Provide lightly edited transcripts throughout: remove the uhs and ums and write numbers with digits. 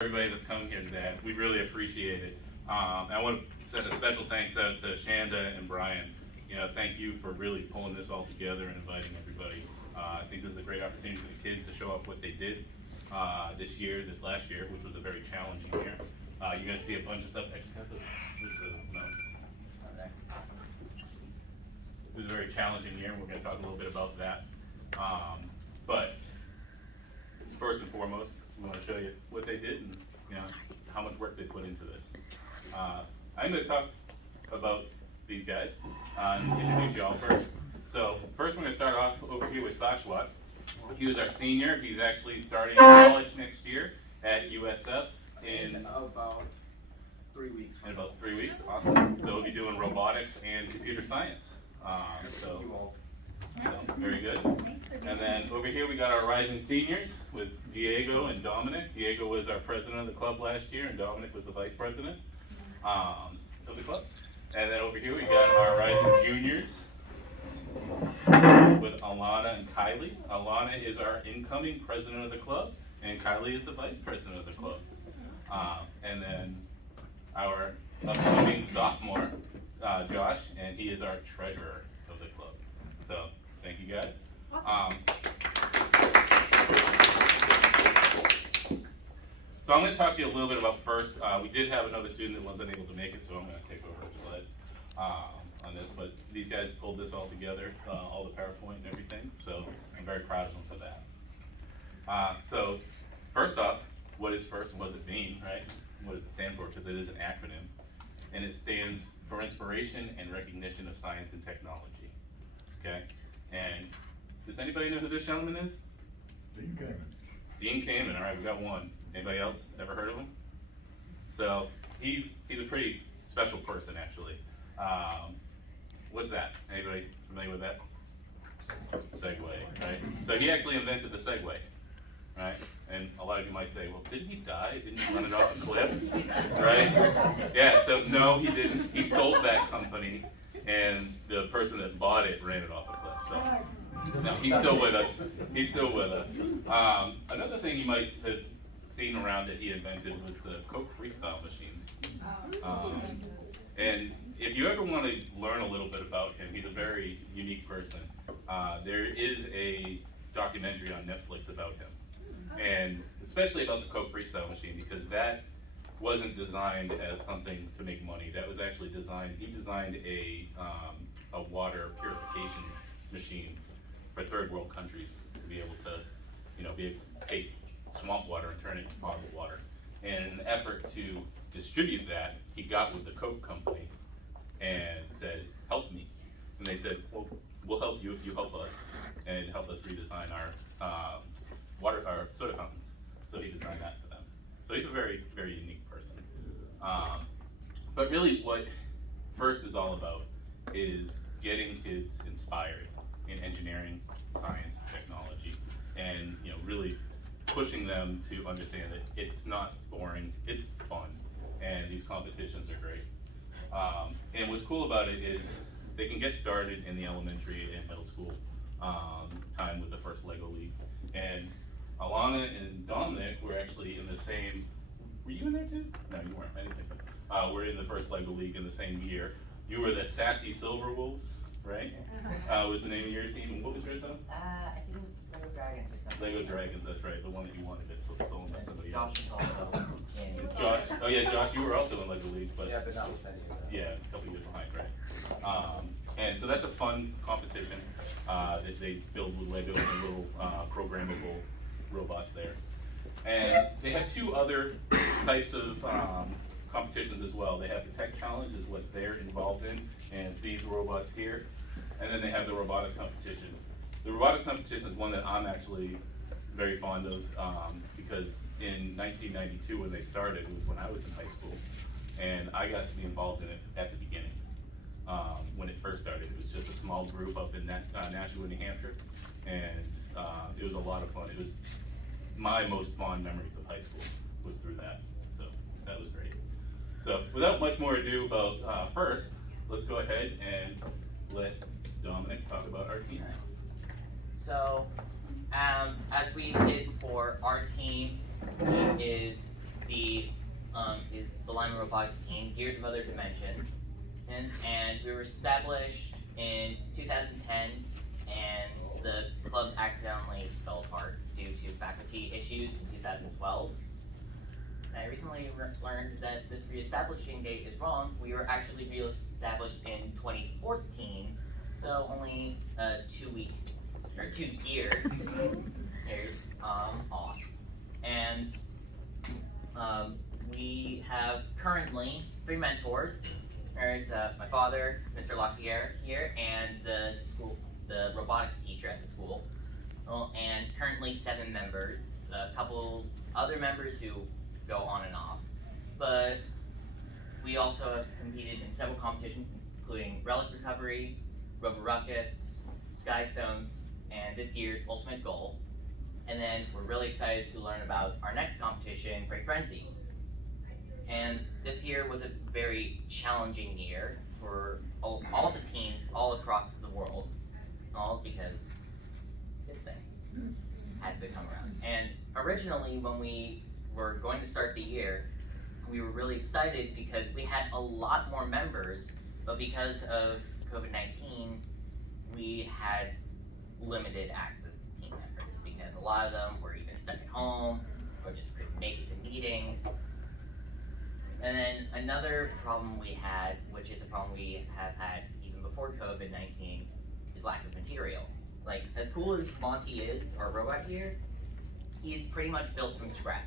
Everybody that's come here today. We really appreciate it. I want to send a special thanks out to Shanda and Brian. Thank you for really pulling this all together and inviting everybody. I think this is a great opportunity for the kids to show off what they did this last year, which was a very challenging year. You're going to see a bunch of stuff. It was a very challenging year, and we're going to talk a little bit about that. But first and foremost, we want to show you what they did and how much work they put into this. I'm going to talk about these guys and introduce you all first. So first we're going to start off over here with Sashwat. He was our senior. He's actually starting college next year at USF in about 3 weeks. In about 3 weeks, awesome. So he'll be doing robotics and computer science. So very good. And then over here we got our rising seniors with Diego and Dominic. Diego was our president of the club last year, and Dominic was the vice president of the club. And then over here we got our rising juniors with Alana and Kylie. Alana is our incoming president of the club, and Kylie is the vice president of the club. And then our upcoming sophomore, Josh, and he is our treasurer of the club. So thank you guys. Awesome. So I'm going to talk to you a little bit about first. We did have another student that wasn't able to make it, so I'm going to take over the slides on this. But these guys pulled this all together, all the PowerPoint and everything. So I'm very proud of them for that. So first off, what is FIRST and what does it mean, right? What does it stand for? Because it is an acronym. And it stands for Inspiration and Recognition of Science and Technology. Okay? And does anybody know who this gentleman is? Dean Kamen. Dean Kamen, all right, we got one. Anybody else ever heard of him? So he's a pretty special person, actually. What's that? Anybody familiar with that? Segway, right? So he actually invented the Segway, right? And a lot of you might say, well, didn't he die? Didn't he run it off a cliff? Right? Yeah, so no, he didn't. He sold that company, and the person that bought it ran it off a cliff. So no, he's still with us. He's still with us. Another thing you might have seen around that he invented was the Coke freestyle machines. And if you ever want to learn a little bit about him, he's a very unique person. There is a documentary on Netflix about him, and especially about the Coke freestyle machine, because that wasn't designed as something to make money. That was actually designed. He designed a water purification machine for third world countries to be able to, be able to take swamp water and turn it into potable water. And in an effort to distribute that, he got with the Coke company and said, "Help me." And they said, "Well, we'll help you if you help us and help us redesign our our soda fountains." So he designed that for them. So he's a very, very unique person. But really, what FIRST is all about is getting kids inspired in engineering, science, technology, and really pushing them to understand that it's not boring, it's fun, and these competitions are great. And what's cool about it is they can get started in the elementary and middle school time with the first Lego League. And Alana and Dominic were actually in the same, were you in there too? No, you weren't, I didn't think so. We're in the first Lego League in the same year. You were the Sassy Silver Wolves, right? Was the name of your team, and what was yours though? I think it was Lego Dragons or something. Lego Dragons, that's right, the one that you wanted it, so stolen by somebody else. Josh was also in. Josh, oh yeah, Josh, you were also in Lego League, but Yeah, but not with any of that. yeah, a couple years behind, right? And so that's a fun competition that they build with Legos and little programmable robots there. And they have two other types of competitions as well. They have the Tech Challenge is what they're involved in, and it's these robots here. And then they have the robotics competition. The robotics competition is one that I'm actually very fond of because in 1992 when they started, it was when I was in high school, and I got to be involved in it at the beginning. When it first started, it was just a small group up in Nashua, New Hampshire, and it was a lot of fun. It was my most fond memories of high school was through that, so that was great. So without much more ado about FIRST, let's go ahead and let Dominic talk about our team. So, as we did before, our team is the robotics team, Gears of Other Dimensions, and we were established in 2010, and the club accidentally fell apart due to faculty issues in 2012. I recently learned that this reestablishing date is wrong. We were actually reestablished in 2014, so only 2 years off. And we have currently 3 mentors. There's my father, Mr. Lapierre here, and the robotics teacher at the school. And currently 7 members, a couple other members who go on and off. But we also have competed in several competitions, including Relic Recovery, Rover Ruckus, Sky Stones, and this year's Ultimate Goal. And then we're really excited to learn about our next competition, Freight Frenzy. And this year was a very challenging year for all the teams all across the world, all because this thing had to come around. And originally, when we were going to start the year, we were really excited because we had a lot more members, but because of COVID-19, we had limited access to team members because a lot of them were either stuck at home or just couldn't make it to meetings. And then another problem we had, which is a problem we have had even before COVID-19, is lack of material. Like, as cool as Monty is, our robot here, he is pretty much built from scratch.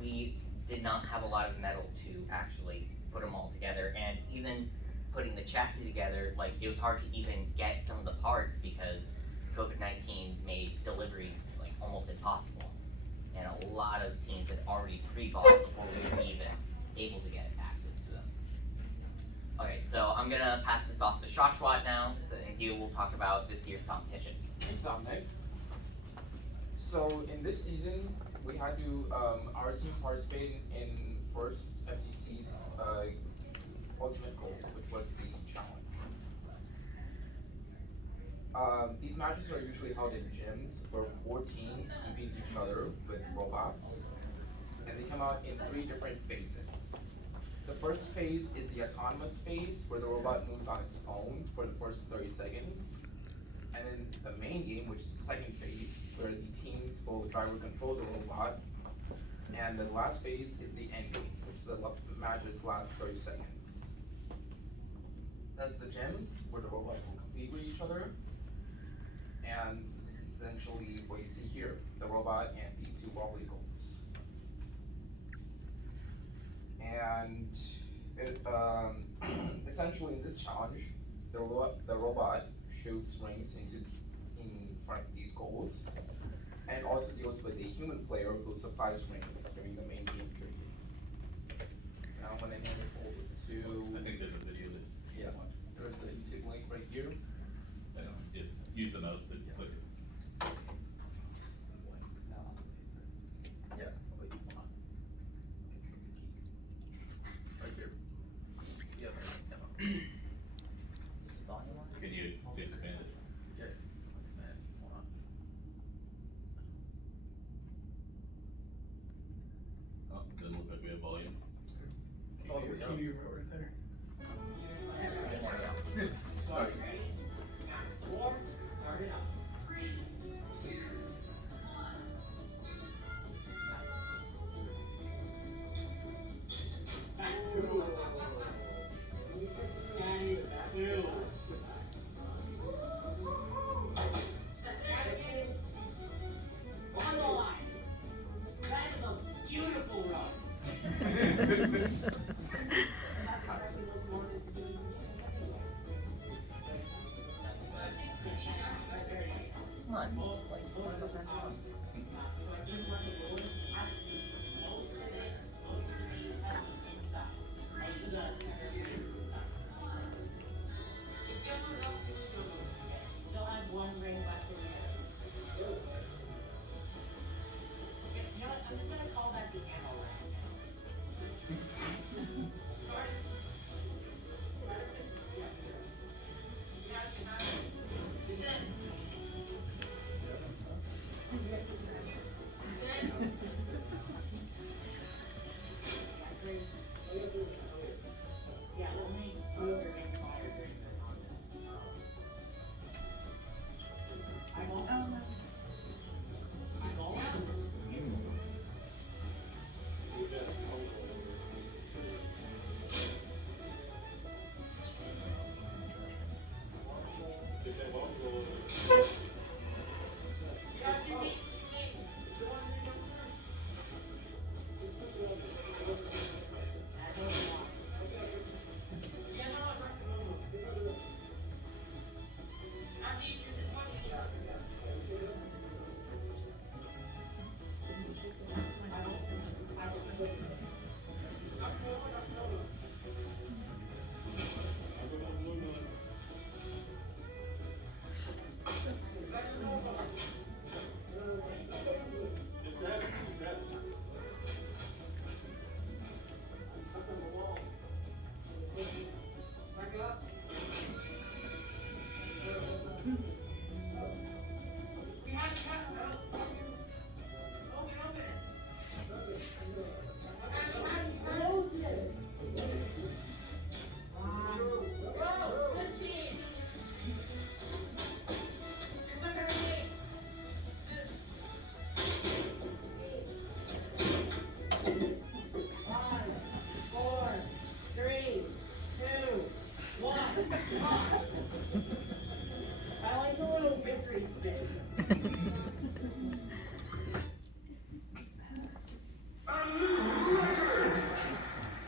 We did not have a lot of metal to actually put them all together, and even putting the chassis together, like, it was hard to even get some of the parts because COVID-19 made deliveries like almost impossible. And a lot of teams had already pre-bought before we were even able to get access to them. Okay, so I'm gonna pass this off to Shashwat now, and he will talk about this year's competition. Thanks, Dominic. So in this season, we had to, our team participated in first FTC's ultimate goal, which was the challenge. These matches are usually held in gyms where 4 teams compete each other with robots, and they come out in 3 different phases. The first phase is the autonomous phase, where the robot moves on its own for the first 30 seconds. And then the main game, which is the second phase, where the teams will driver control the robot. And the last phase is the end game, which is the matches last 30 seconds. That's the gyms, where the robots will compete with each other. And this is essentially what you see here, the robot and the 2 wobbly goals. And it, essentially in this challenge, the robot shoots rings in front of these goals, and also deals with a human player who supplies rings during the main game period. Now I'm gonna hand it over to. I think there's a video that you can watch. There's a YouTube link right here. Just use the mouse to click it. Yeah. Wait, hold on. Right here. Yeah. Can you expand it? Yeah. Expand. Hold on. Oh, doesn't look like we have volume. All the way up. Can you go right there? Sorry. Come on, like, what about that song? Still have 1 ring left in there. You know what? I'm just gonna call that the ammo rack now.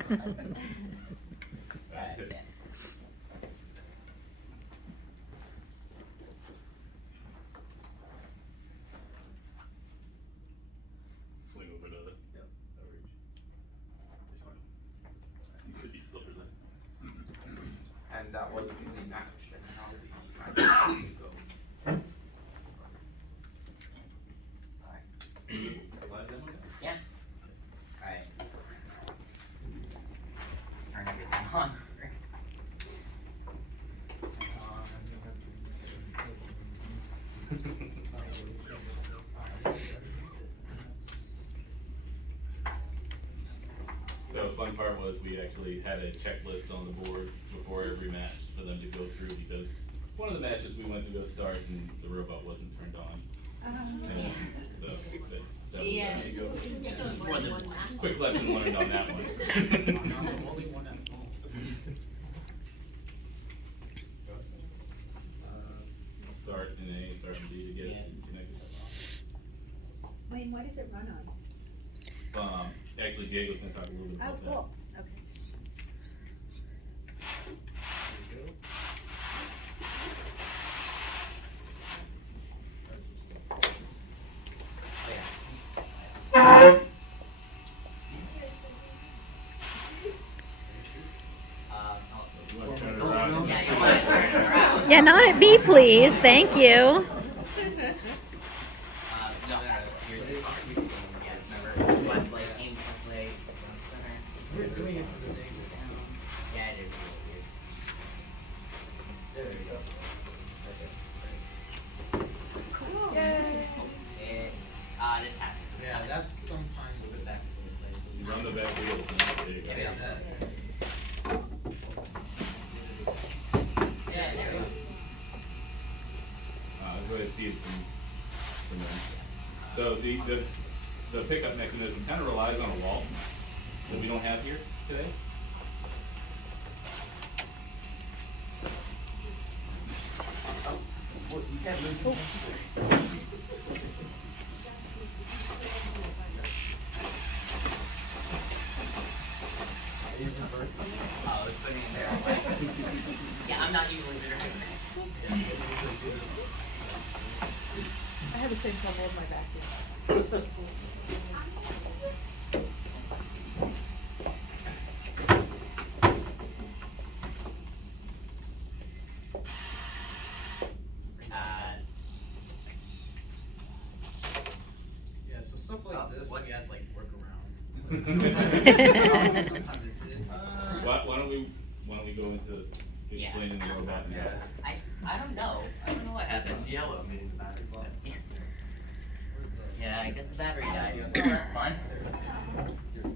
That's it. Swing over to the outreach. You could be slippers then. And that was the match, and now the match will go. Live demo? Yeah. Alright. Turn everything on. So the fun part was we actually had a checklist on the board before every match for them to go through, because one of the matches we went to go start and the robot wasn't turned on. And so that was Yeah. quick lesson learned on that one. I'm the only one at home. Start in A, start in B to get it connected. Wayne, what does it run on? Actually, Diego's gonna talk a little bit Oh, about that. cool, okay. You wanna turn it around? Yeah, you want to turn it around. Yeah, not at B, please. Thank you. No, you're the car. Yeah, remember? One play, aim, one play, center. It's weird doing it from this angle. Yeah, it is really weird. There you go. This happens. Yeah, that's sometimes. You run the back wheel. There you go. Yeah. Yeah, there we go. Go ahead and feed some there. So the pickup mechanism kind of relies on a wall that we don't have here today. Well, you can't lose. Are you reversing? Oh, I was putting it there. Yeah, I'm not usually the driver. I have the same trouble with my vacuum. Yeah, so stuff like this, what? we had like work around. Why Sometimes it did. don't we go into Yeah. explaining the robot now? I don't know. I don't know what happened. It's yellow, meaning the battery lost. Yeah, I guess the battery died. Oh, that's fun.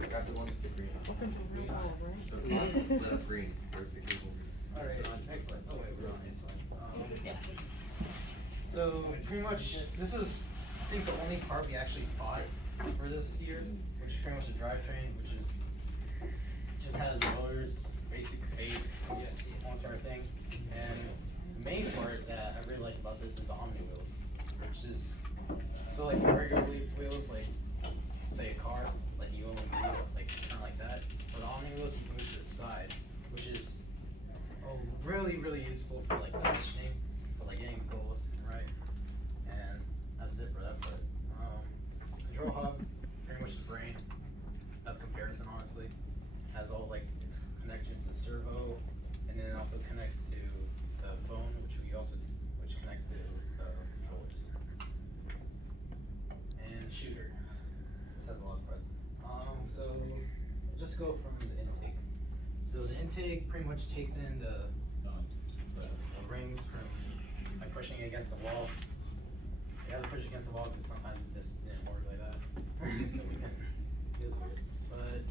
Grab the one with the green. The one that's lit up green. Where's the cable? Alright, excellent. Oh wait, we're on this side. Yeah. So pretty much, this is, I think, the only part we actually bought for this year, which is pretty much a drivetrain, which is just has motors, basic base, whole entire thing. And the main part that I really like about this is the Omni wheels, which is, so like for regular wheels, like say a car, like you only move like kind of like that. For the Omni wheels, you can move to the side, which is really useful for like positioning, for like getting goals right. And that's it for that part. Control hub, pretty much the brain. That's comparison, honestly. Has all like its connections to servo, and then it also connects to the phone, which connects to the controllers. And shooter. This has a lot of present. So just go from the intake. So the intake pretty much takes in the rings from like pushing it against the wall. You have to push against the wall because sometimes it just didn't work like that. So we can do it. But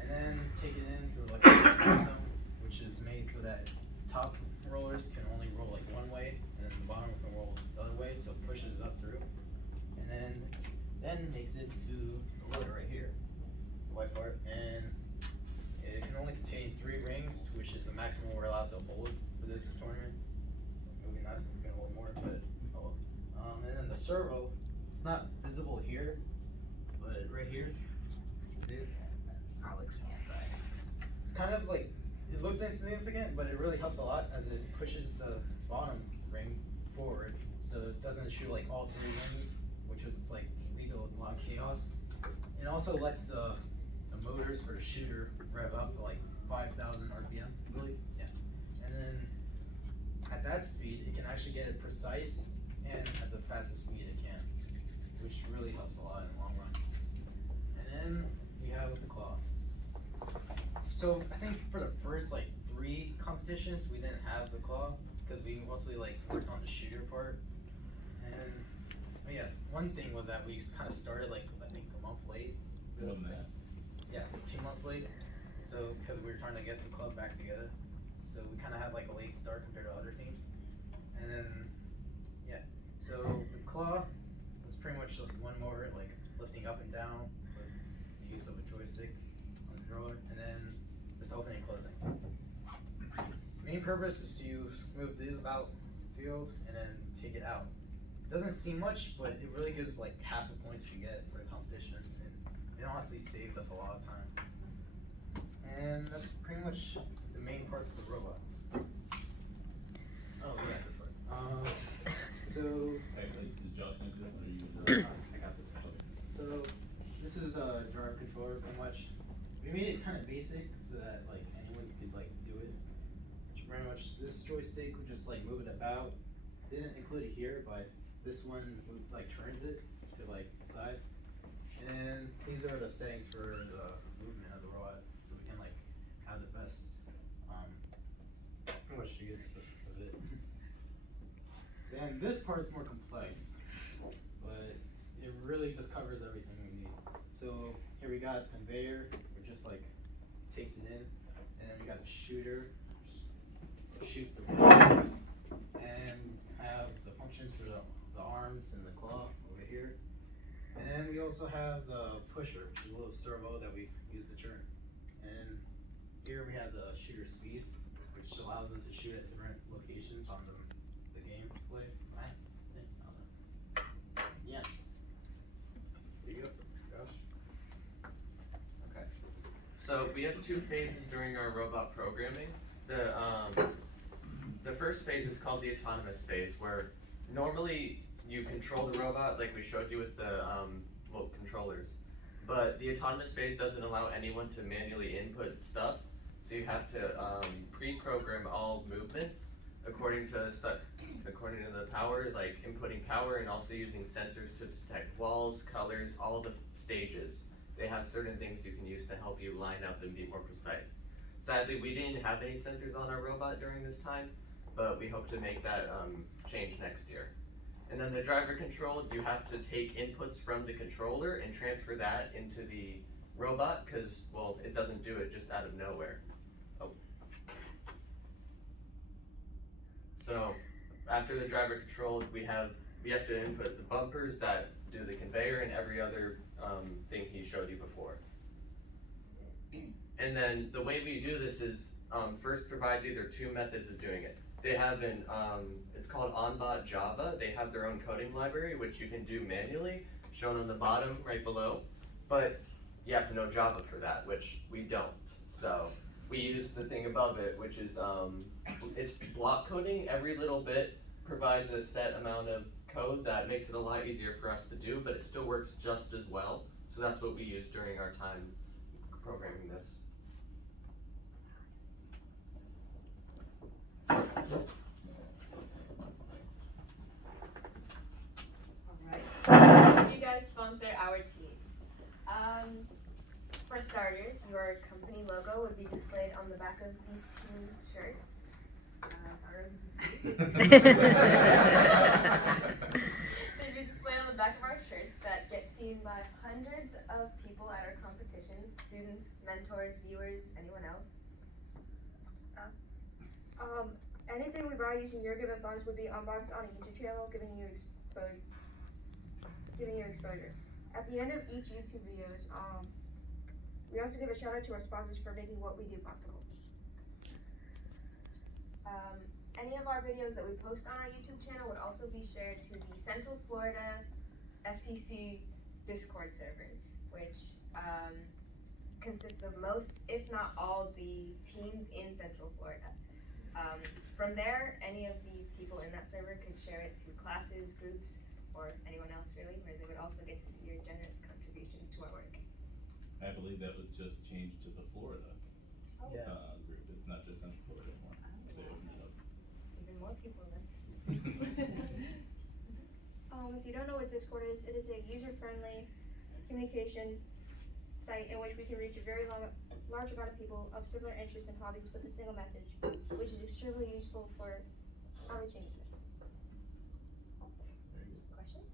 and then take it in through like a system, which is made so that top rollers can only roll like one way, and then the bottom can roll the other way, so it pushes it up through. And then makes it to the loader right here, the white part, and it can only contain 3 rings, which is the maximum we're allowed to hold for this tournament. It would be nice if we can hold more, but oh well. And then the servo, it's not visible here, but right here, see it? kind of like, it looks insignificant, but it really helps a lot as it pushes the bottom ring forward, so it doesn't shoot like all 3 rings, which would like lead to a lot of chaos. It also lets the motors for the shooter rev up to like 5,000 RPM, I believe. Yeah. And then at that speed, it can actually get it precise and at the fastest speed it can, which really helps a lot in the long run. And then we have the claw. So I think for the first like 3 competitions, we didn't have the claw because we mostly like worked on the shooter part. And oh yeah, one thing was that we kind of started like I think a month late. More than that. Yeah, 2 months late. So because we were trying to get the club back together, so we kind of had like a late start compared to other teams. And then yeah, so the claw was pretty much just one motor like lifting up and down with the use of a joystick on the controller, and then just opening and closing. Main purpose is to move these about the field and then take it out. It doesn't seem much, but it really gives like half the points you get for the competition, and it honestly saved us a lot of time. And that's pretty much the main parts of the robot. Oh yeah, this one. So Actually, is Josh gonna do that one or are you gonna do it? I got this one. So this is the driver controller pretty much. We made it kind of basic so that like anyone could like do it. Pretty much this joystick would just like move it about. Didn't include it here, but this one like turns it to like the side. And then these are the settings for the movement of the robot, so we can like have the best pretty much use of it. Then this part is more complex, but it really just covers everything we need. So here we got conveyor, which just like takes it in, and then we got the shooter, which shoots the bullets, and have the functions for the arms and the claw over here. And then we also have the pusher, which is a little servo that we use to turn. And here we have the shooter speeds, which allows us to shoot at different locations on the gameplay. Yeah. There you go, Josh. Okay. So we have 2 phases during our robot programming. The first phase is called the autonomous phase, where normally you control the robot like we showed you with the controllers. But the autonomous phase doesn't allow anyone to manually input stuff, so you have to pre-program all movements according to the power, like inputting power and also using sensors to detect walls, colors, all the stages. They have certain things you can use to help you line up and be more precise. Sadly, we didn't have any sensors on our robot during this time, but we hope to make that change next year. And then the driver control, you have to take inputs from the controller and transfer that into the robot, because, well, it doesn't do it just out of nowhere. Oh. So after the driver control, we have to input the bumpers that do the conveyor and every other thing he showed you before. And then the way we do this is first provides either 2 methods of doing it. They have it's called onbot Java. They have their own coding library, which you can do manually, shown on the bottom right below. But you have to know Java for that, which we don't. So we use the thing above it, which is it's block coding. Every little bit provides a set amount of code that makes it a lot easier for us to do, but it still works just as well. So that's what we use during our time programming this. Alright, you guys sponsor our team. For starters, your company logo would be displayed on the back of these 2 shirts. They'd be displayed on the back of our shirts that get seen by hundreds of people at our competitions, students, mentors, viewers, anyone else. Anything we buy using your given funds would be unboxed on a YouTube channel, giving you exposure. At the end of each YouTube videos, we also give a shout out to our sponsors for making what we do possible. Any of our videos that we post on our YouTube channel would also be shared to the Central Florida FTC Discord server, which consists of most, if not all, the teams in Central Florida. From there, any of the people in that server could share it to classes, groups, or anyone else really, where they would also get to see your generous contributions to our work. I believe that was just changed to the Florida Yeah. group. It's not just Central Florida anymore. They opened it up. Even more people then. If you don't know what Discord is, it is a user-friendly communication site in which we can reach a very large amount of people of similar interests and hobbies with a single message, which is extremely useful for outreaching. Questions?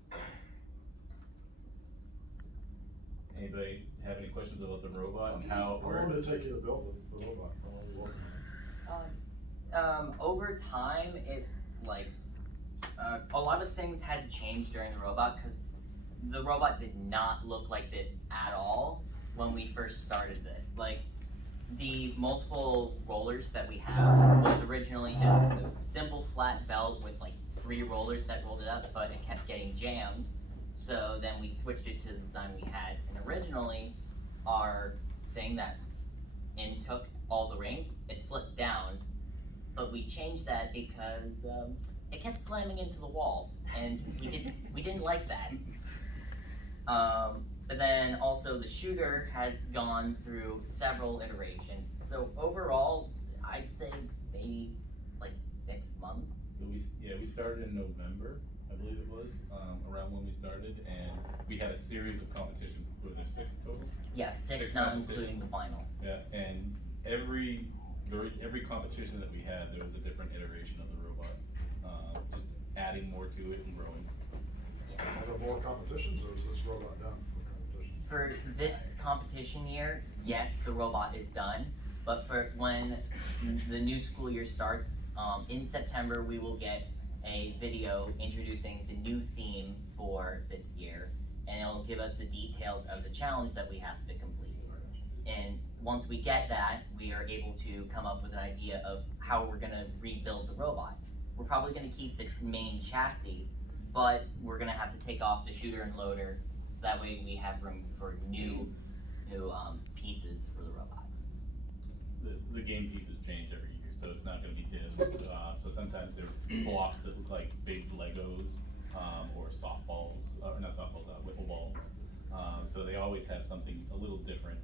Anybody have any questions about the robot and how it How long did works? it take you to build the robot? How long were you working on it? Over time, it a lot of things had to change during the robot because the robot did not look like this at all when we first started this. Like, the multiple rollers that we have was originally just a simple flat belt with like 3 rollers that rolled it up, but it kept getting jammed. So then we switched it to the design we had, and originally our thing that took all the rings, it flipped down, but we changed that because it kept slamming into the wall, and we didn't like that. But then also the shooter has gone through several iterations. So overall, I'd say maybe like 6 months. So we started in November, I believe it was, around when we started, and we had a series of competitions. Were there 6 total? Yeah, 6 6 not competitions. including the final. Yeah, and every competition that we had, there was a different iteration of the robot, just adding more to it and growing. Are there more competitions, or is this robot done for competition? For this competition year, yes, the robot is done. But for when the new school year starts, in September, we will get a video introducing the new theme for this year, and it'll give us the details of the challenge that we have to complete. And once we get that, we are able to come up with an idea of how we're gonna rebuild the robot. We're probably gonna keep the main chassis, but we're gonna have to take off the shooter and loader, so that way we have room for new pieces for the robot. The game pieces change every year, so it's not gonna be discs. So sometimes they're blocks that look like big Legos, or softballs, or not softballs, wiffle balls. So they always have something a little different.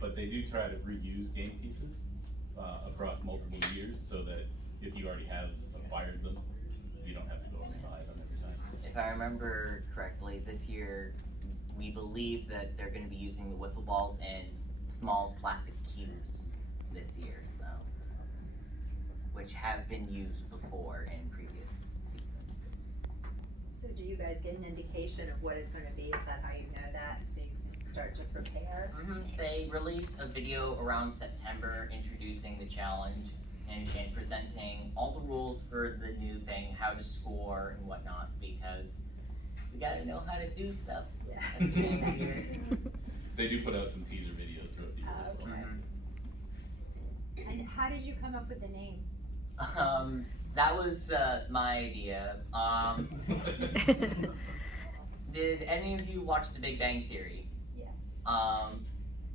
But they do try to reuse game pieces across multiple years, so that if you already have acquired them, you don't have to go and buy them every time. If I remember correctly, this year we believe that they're going to be using the wiffle balls and small plastic cubes this year, so which have been used before in previous seasons. So do you guys get an indication of what it's gonna be? Is that how you know that, so you can start to prepare? They released a video around September introducing the challenge and presenting all the rules for the new thing, how to score and whatnot, because we gotta know how to do stuff at the end of the year. They do put out some teaser videos throughout the year as well. Okay. And how did you come up with the name? That was my idea. Did any of you watch The Big Bang Theory? Yes.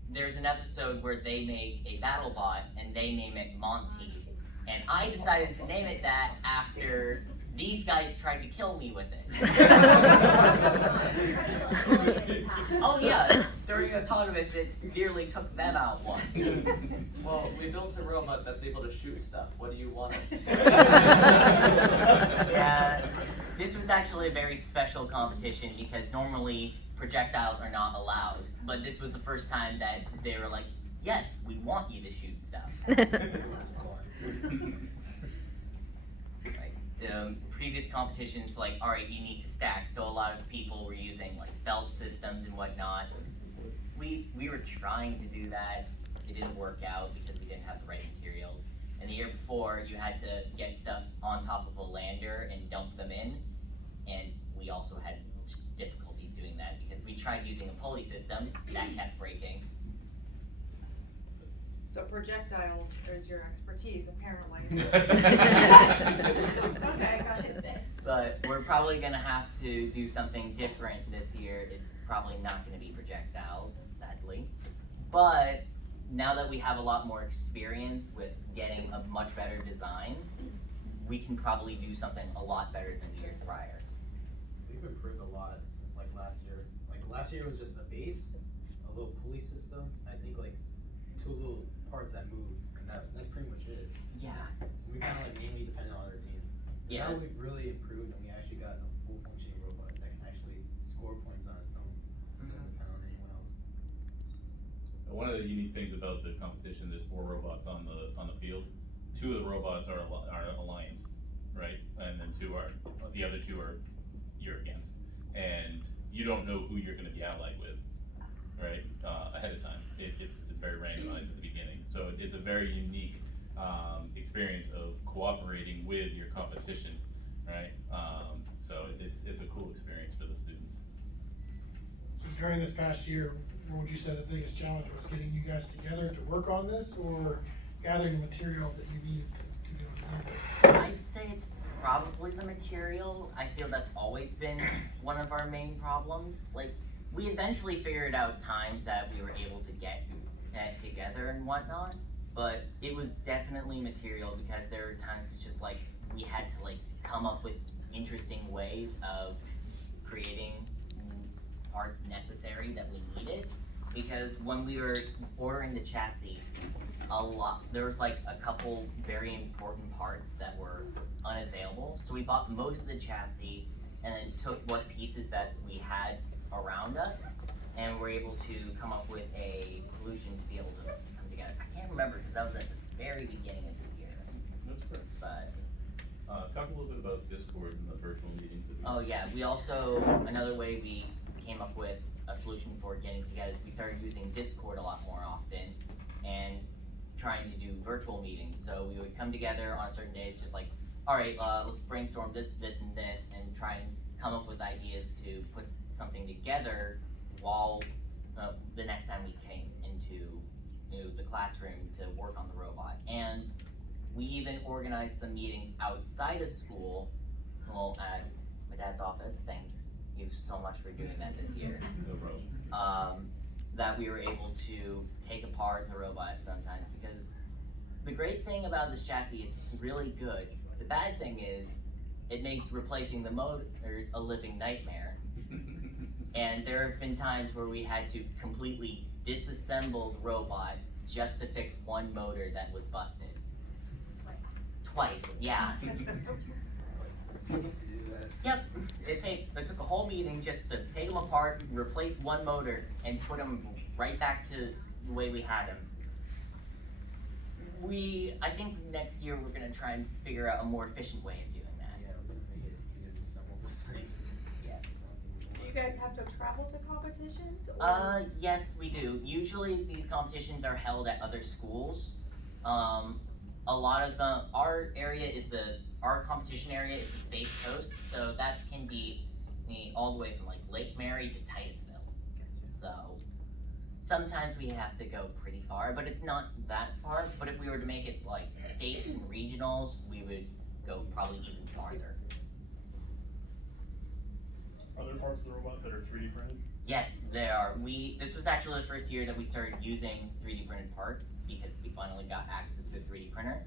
There's an episode where they make a battle bot and they name it Monty. And I decided to name it that after these guys tried to kill me with it. Oh yeah, during Autonomous it nearly took them out once. Well, we built a robot that's able to shoot stuff. What do you want? Yeah, this was actually a very special competition because normally projectiles are not allowed. But this was the first time that they were like, yes, we want you to shoot stuff. Previous competitions, like, alright, you need to stack, so a lot of people were using like belt systems and whatnot. We were trying to do that. It didn't work out because we didn't have the right materials. And the year before, you had to get stuff on top of a lander and dump them in, and we also had difficulties doing that because we tried using a pulley system that kept breaking. So projectiles is your expertise, apparently. Okay, got it. But we're probably gonna have to do something different this year. It's probably not gonna be projectiles, sadly. But now that we have a lot more experience with getting a much better design, we can probably do something a lot better than the year prior. We've improved a lot since like last year. Like last year was just a base, a little pulley system, I think like 2 little parts that move, and that's pretty much it. Yeah. We kind of like mainly depend on other teams. Yes. Now we've really improved and we actually got a full functioning robot that can actually score points on its own. Doesn't depend on anyone else. One of the unique things about the competition, there's 4 robots on the field. 2 of the robots are alliance, right? And then the other 2 are you're against. And you don't know who you're gonna be allied with, right? Ahead of time. It's very randomized at the beginning. So it's a very unique experience of cooperating with your competition, right? So it's a cool experience for the students. So during this past year, what would you say the biggest challenge was, getting you guys together to work on this, or gathering the material that you need to do it? I'd say it's probably the material. I feel that's always been one of our main problems. Like, we eventually figured out times that we were able to get together and whatnot, but it was definitely material, because there were times it's just like we had to like come up with interesting ways of creating parts necessary that we needed. Because when we were ordering the chassis, there was like a couple very important parts that were unavailable. So we bought most of the chassis and then took what pieces that we had around us, and were able to come up with a solution to be able to come together. I can't remember because that was at the very beginning of the year. That's great. But talk a little bit about Discord and the virtual meetings that we oh yeah, we also, another way we came up with a solution for getting together is we started using Discord a lot more often and trying to do virtual meetings. So we would come together on certain days, just like, all right, let's brainstorm this, and this, and try and come up with ideas to put something together while the next time we came into the classroom to work on the robot. And we even organized some meetings outside of school, well, at my dad's office. Thank you so much for doing that this year. No problem. That we were able to take apart the robot sometimes, because the great thing about this chassis, it's really good. The bad thing is, it makes replacing the motors a living nightmare. And there have been times where we had to completely disassemble the robot just to fix one motor that was busted. Twice, yeah. Yep, it took a whole meeting just to take them apart, replace one motor, and put them right back to the way we had them. I think next year we're gonna try and figure out a more efficient way of doing that. Yeah, we're gonna make it easier to assemble this thing. Yeah. Do you guys have to travel to competitions? Or? Yes, we do. Usually these competitions are held at other schools. A lot of them, our competition area is the Space Coast, so that can be all the way from like Lake Mary to Titusville. So sometimes we have to go pretty far, but it's not that far. But if we were to make it like states and regionals, we would go probably even farther. Are there parts of the robot that are 3D printed? Yes, there are. This was actually the first year that we started using 3D printed parts, because we finally got access to a 3D printer.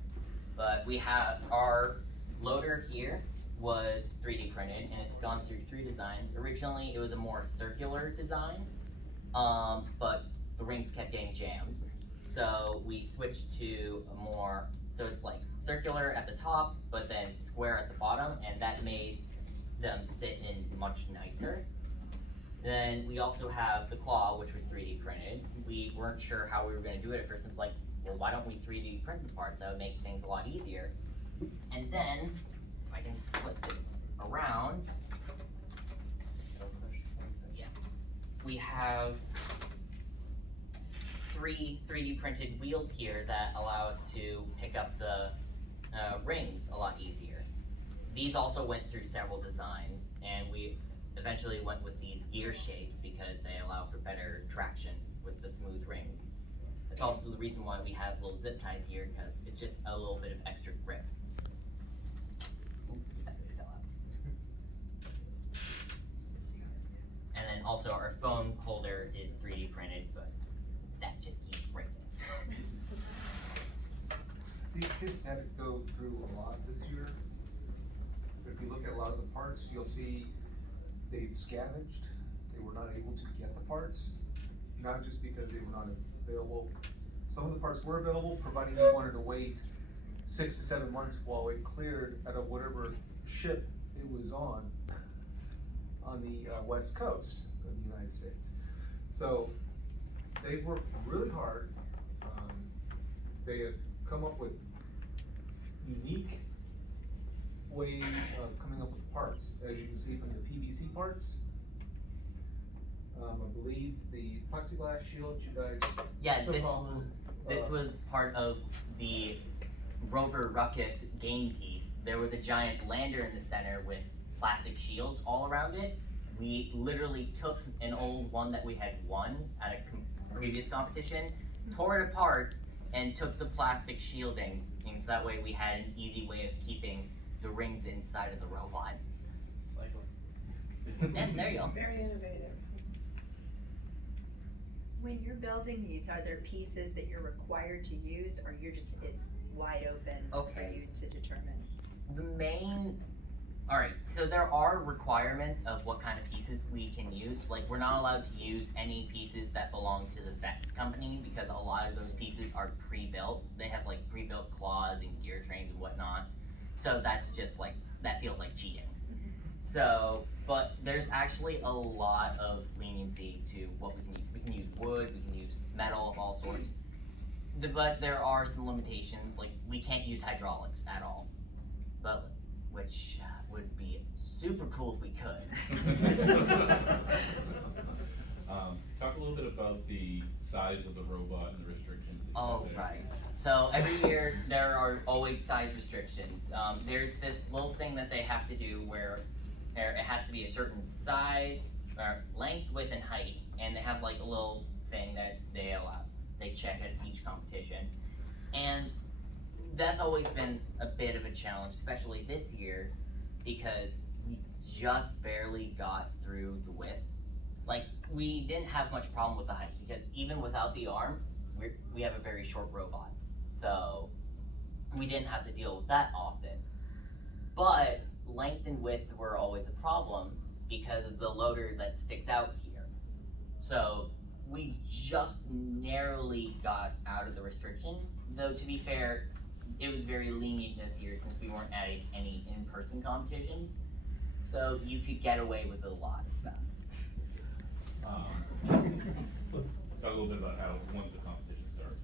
But we have our loader here was 3D printed, and it's gone through 3 designs. Originally, it was a more circular design, but the rings kept getting jammed. So we switched to a more, so it's like circular at the top, but then square at the bottom, and that made them sit in much nicer. Then we also have the claw, which was 3D printed. We weren't sure how we were going to do it at first. It's like, well, why don't we 3D print the parts? That would make things a lot easier. And then, if I can flip this around, yeah, we have 3 3D printed wheels here that allow us to pick up the rings a lot easier. These also went through several designs, and we eventually went with these gear shapes because they allow for better traction with the smooth rings. That's also the reason why we have little zip ties here, because it's just a little bit of extra grip. Ooh, that fell out. And then also our phone holder is 3D printed, but that just these kids had to go through a lot this year. If you look at a lot of the parts, you'll see they've scavenged, they were not able to get the parts, not just because they were not available. Some of the parts were available, providing you wanted to wait 6 to 7 months while it cleared out of whatever ship it was on the west coast of the United States. So they've worked really hard. They have come up with unique ways of coming up with parts, as you can see from the PVC parts. I believe the Plexiglas Shield you guys Yeah, took off this of, was part of the Rover Ruckus game piece. There was a giant lander in the center with plastic shields all around it. We literally took an old one that we had won at a previous competition, tore it apart, and took the plastic shielding, and so that way we had an easy way of keeping the rings inside of the robot. Cycling. Yeah, there you go. Very innovative. When you're building these, are there pieces that you're required to use, or it's wide open for Okay. you to determine? The main, alright, so there are requirements of what kind of pieces we can use. Like, we're not allowed to use any pieces that belong to the Vets company because a lot of those pieces are pre-built. They have like pre-built claws and gear trains and whatnot. So that's just like, that feels like cheating. So, but there's actually a lot of leniency to what we can use. We can use wood, we can use metal of all sorts. But there are some limitations, like we can't use hydraulics at all. But, which would be super cool if we could. Talk a little bit about the size of the robot and the restrictions. that you Oh, have there. right. So every year there are always size restrictions. There's this little thing that they have to do where it has to be a certain size, or length, width, and height, and they have like a little thing that they allow. They check at each competition, and that's always been a bit of a challenge, especially this year, because we just barely got through the width. Like, we didn't have much problem with the height, because even without the arm, we have a very short robot. So, we didn't have to deal with that often. But, length and width were always a problem, because of the loader that sticks out here. So, we just narrowly got out of the restriction, though to be fair, it was very lenient this year since we weren't adding any in-person competitions. So you could get away with a lot of stuff. Talk a little bit about how once the competition starts,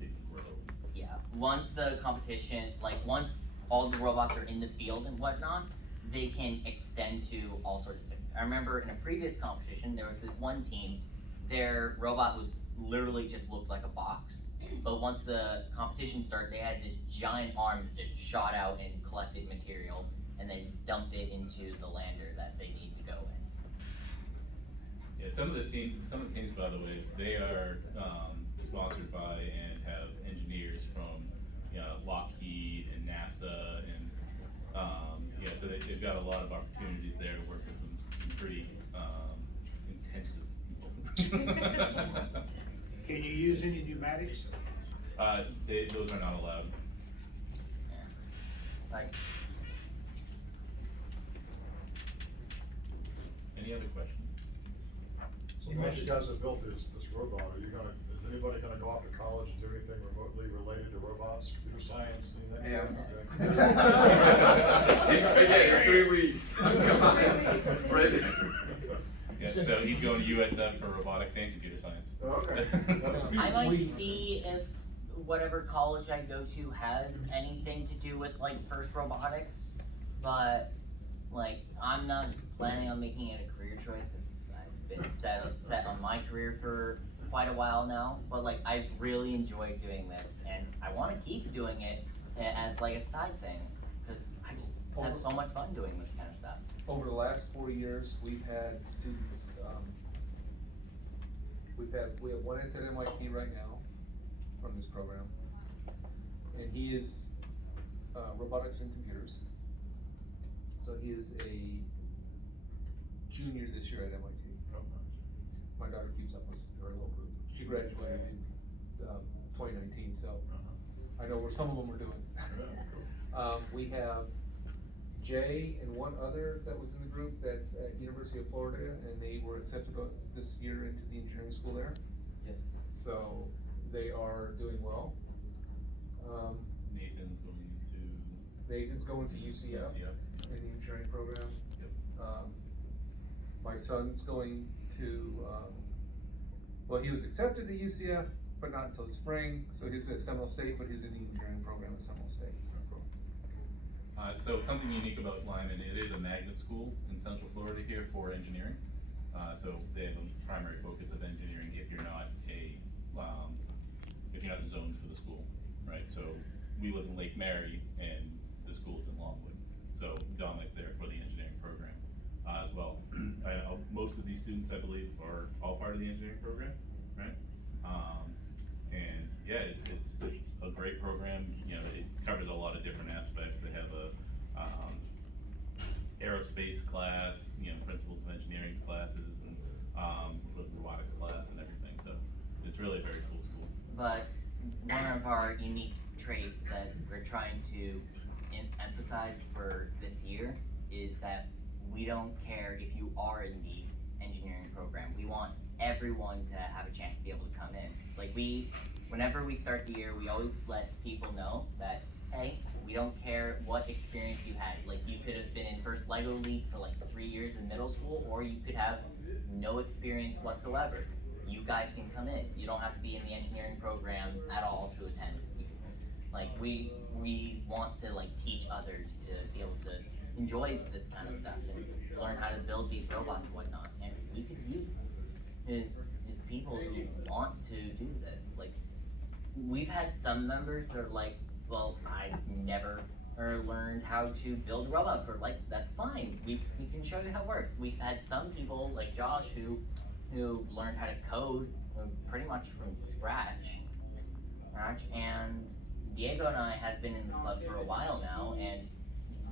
it can grow. Yeah, once the competition, like once all the robots are in the field and whatnot, they can extend to all sorts of things. I remember in a previous competition, there was this one team, their robot was literally just looked like a box. But once the competition started, they had this giant arm that just shot out and collected material and then dumped it into the lander that they need to go in. Yeah, some of the teams, by the way, they are sponsored by and have engineers from Lockheed and NASA, and so they've got a lot of opportunities there to work with some pretty intensive people. Can you use any pneumatics? Those are not allowed. Like, any other questions? So once you guys have built this robot, is anybody gonna go off to college and do anything remotely related to robots, computer science, anything? Yeah. 3 weeks. Ready. Yeah, so he's going to USF for robotics and computer science. Okay. I might see if whatever college I go to has anything to do with like FIRST robotics, but like I'm not planning on making it a career choice because I've been set on my career for quite a while now. But like I've really enjoyed doing this, and I want to keep doing it as like a side thing because I just have so much fun doing this kind of stuff. Over the last 4 years, we've had students, we have one that's at NYT right now from this program. And he is robotics and computers. So he is a junior this year at MIT. My daughter keeps up with her little group. She graduated in 2019, so I know where some of them are doing. We have Jay and one other that was in the group that's at University of Florida, and they were accepted this year into the engineering school there. Yes. So they are doing well. Nathan's going Nathan's going into to UCF UCF. in the engineering program. Yep. My son's going to, well, he was accepted to UCF, but not until the spring. So he's at Seminole State, but he's in the engineering program at Seminole State. So something unique about Lyman, it is a magnet school in Central Florida here for engineering. So they have a primary focus of engineering if you're not zoned for the school, right? So we live in Lake Mary and the school's in Longwood. So Dominic's there for the engineering program as well. Most of these students, I believe, are all part of the engineering program, right? And yeah, it's a great program. You know, it covers a lot of different aspects. They have a aerospace class, you know, principles of engineering classes, and robotics class and everything. So it's really a very cool school. But one of our unique traits that we're trying to emphasize for this year is that we don't care if you are in the engineering program. We want everyone to have a chance to be able to come in. Like whenever we start the year, we always let people know that, hey, we don't care what experience you had. Like you could have been in first LEGO League for like 3 years in middle school, or you could have no experience whatsoever. You guys can come in. You don't have to be in the engineering program at all to attend. Like we want to like teach others to be able to enjoy this kind of stuff and learn how to build these robots and whatnot. And we could use is people who want to do this. Like we've had some members that are like, well, I never learned how to build a robot for, like, that's fine. We can show you how it works. We've had some people like Josh who learned how to code pretty much from scratch. And Diego and I have been in the club for a while now, and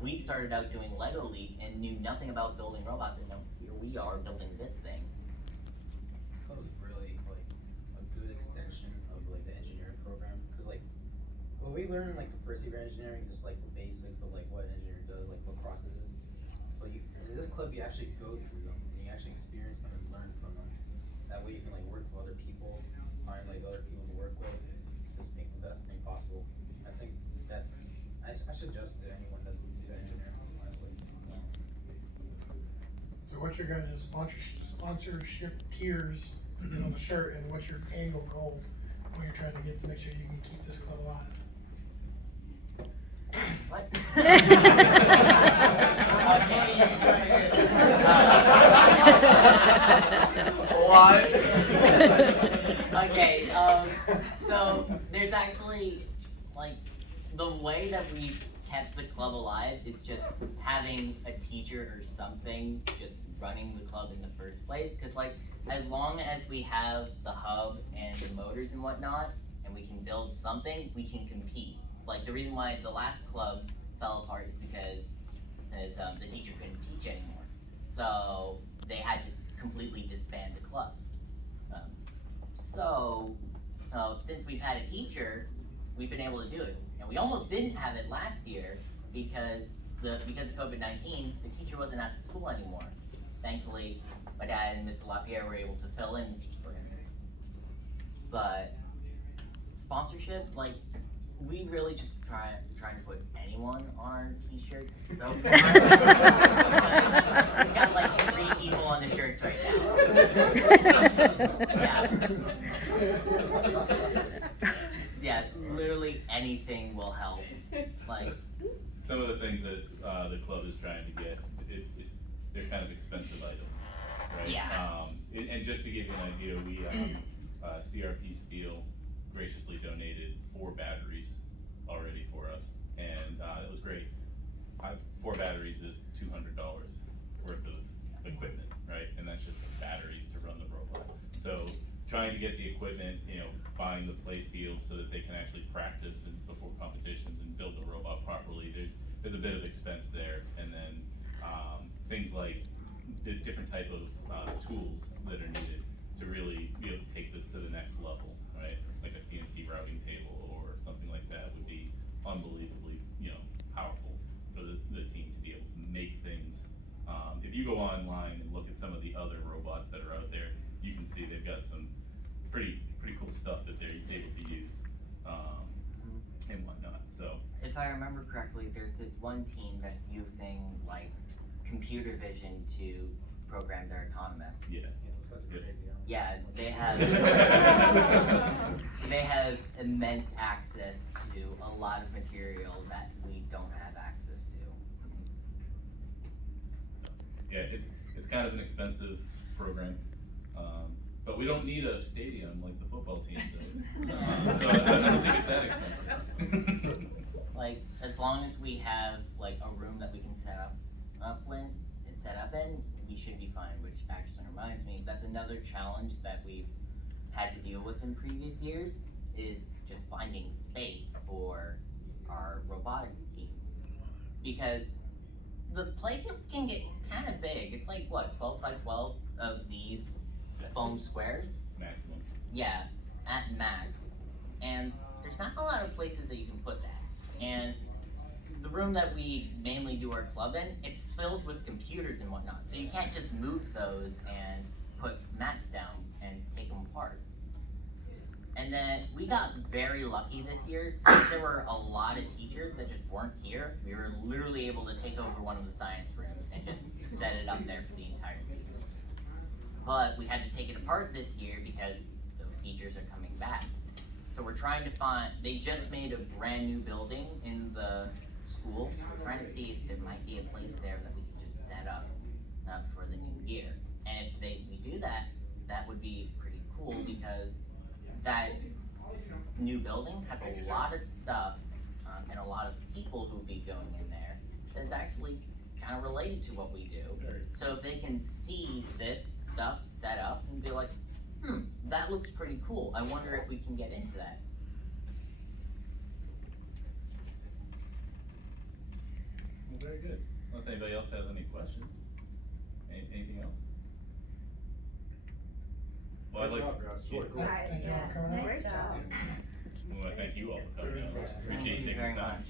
we started out doing LEGO League and knew nothing about building robots, and now here we are building this thing. This club is really like a good extension of like the engineering program, because like when we learn like the first year of engineering, just like the basics of like what engineering does, like what processes, but in this club you actually go through them and you actually experience them and learn from them. That way you can like work with other people, find like other people to work with, just make the best thing possible. I think that's I suggest to anyone that's into engineering, honestly. So what's your guys' sponsorship tiers to get on the shirt, and what's your annual goal when you're trying to get to make sure you can keep this club alive? What? What? Okay, so there's actually, like, the way that we've kept the club alive is just having a teacher or something just running the club in the first place. Because, like, as long as we have the hub and the motors and whatnot, and we can build something, we can compete. Like, the reason why the last club fell apart is because the teacher couldn't teach anymore. So they had to completely disband the club. Since we've had a teacher, we've been able to do it. And we almost didn't have it last year because of COVID-19, the teacher wasn't at the school anymore. Thankfully, my dad and Mr. LaPierre were able to fill in for him. But sponsorship, like, we really just trying to put anyone on our t-shirts so far. We've got like 3 people on the shirts right now. Yeah, literally anything will help. Like some of the things that the club is trying to get, they're kind of expensive items, right? Yeah. And just to give you an idea, we CRP Steel graciously donated 4 batteries already for us, and it was great. 4 batteries is $200 worth of equipment, right? And that's just batteries to run the robot. So trying to get the equipment, you know, buying the play field so that they can actually practice and before competitions and build the robot properly. There's a bit of expense there, and then things like the different type of tools that are needed to really be able to take this to the next level, right? Like a CNC routing table or something like that would unbelievably, powerful for the team to be able to make things. If you go online and look at some of the other robots that are out there, you can see they've got some pretty cool stuff that they're able to use, and whatnot, so. If I remember correctly, there's this one team that's using like computer vision to program their autonomous. Yeah. Those guys are crazy, huh? Yeah, they have they have immense access to a lot of material that we don't have access to. Yeah, it's kind of an expensive program, but we don't need a stadium like the football team does. So I don't think it's that expensive. Like, as long as we have like a room that we can set up in, we should be fine, which actually reminds me, that's another challenge that we've had to deal with in previous years, is just finding space for our robotics team. Because the playfield can get kind of big. It's like, what, 12 by 12 of these foam squares? Maximum. Yeah, at max. And there's not a lot of places that you can put that. And the room that we mainly do our club in, it's filled with computers and whatnot. So you can't just move those and put mats down and take them apart. And then we got very lucky this year, since there were a lot of teachers that just weren't here. We were literally able to take over one of the science rooms and just set it up there for the entire year. But we had to take it apart this year because those teachers are coming back. So we're trying to find, they just made a brand new building in the school. So we're trying to see if there might be a place there that we could just set up for the new year. And if we do that, that would be pretty cool because that new building has a lot of stuff and a lot of people who would be going in there that's actually kind of related to what we do. So if they can see this stuff set up and be like, that looks pretty cool. I wonder if we can get into that. Well, very good. Unless anybody else has any questions. Anything else? Well, I'd Good like. job, guys. It's really cool. Right, Thank you all yeah, for coming out. nice job. Well, thank you all for coming out. Thank Appreciate you you taking very the time. much.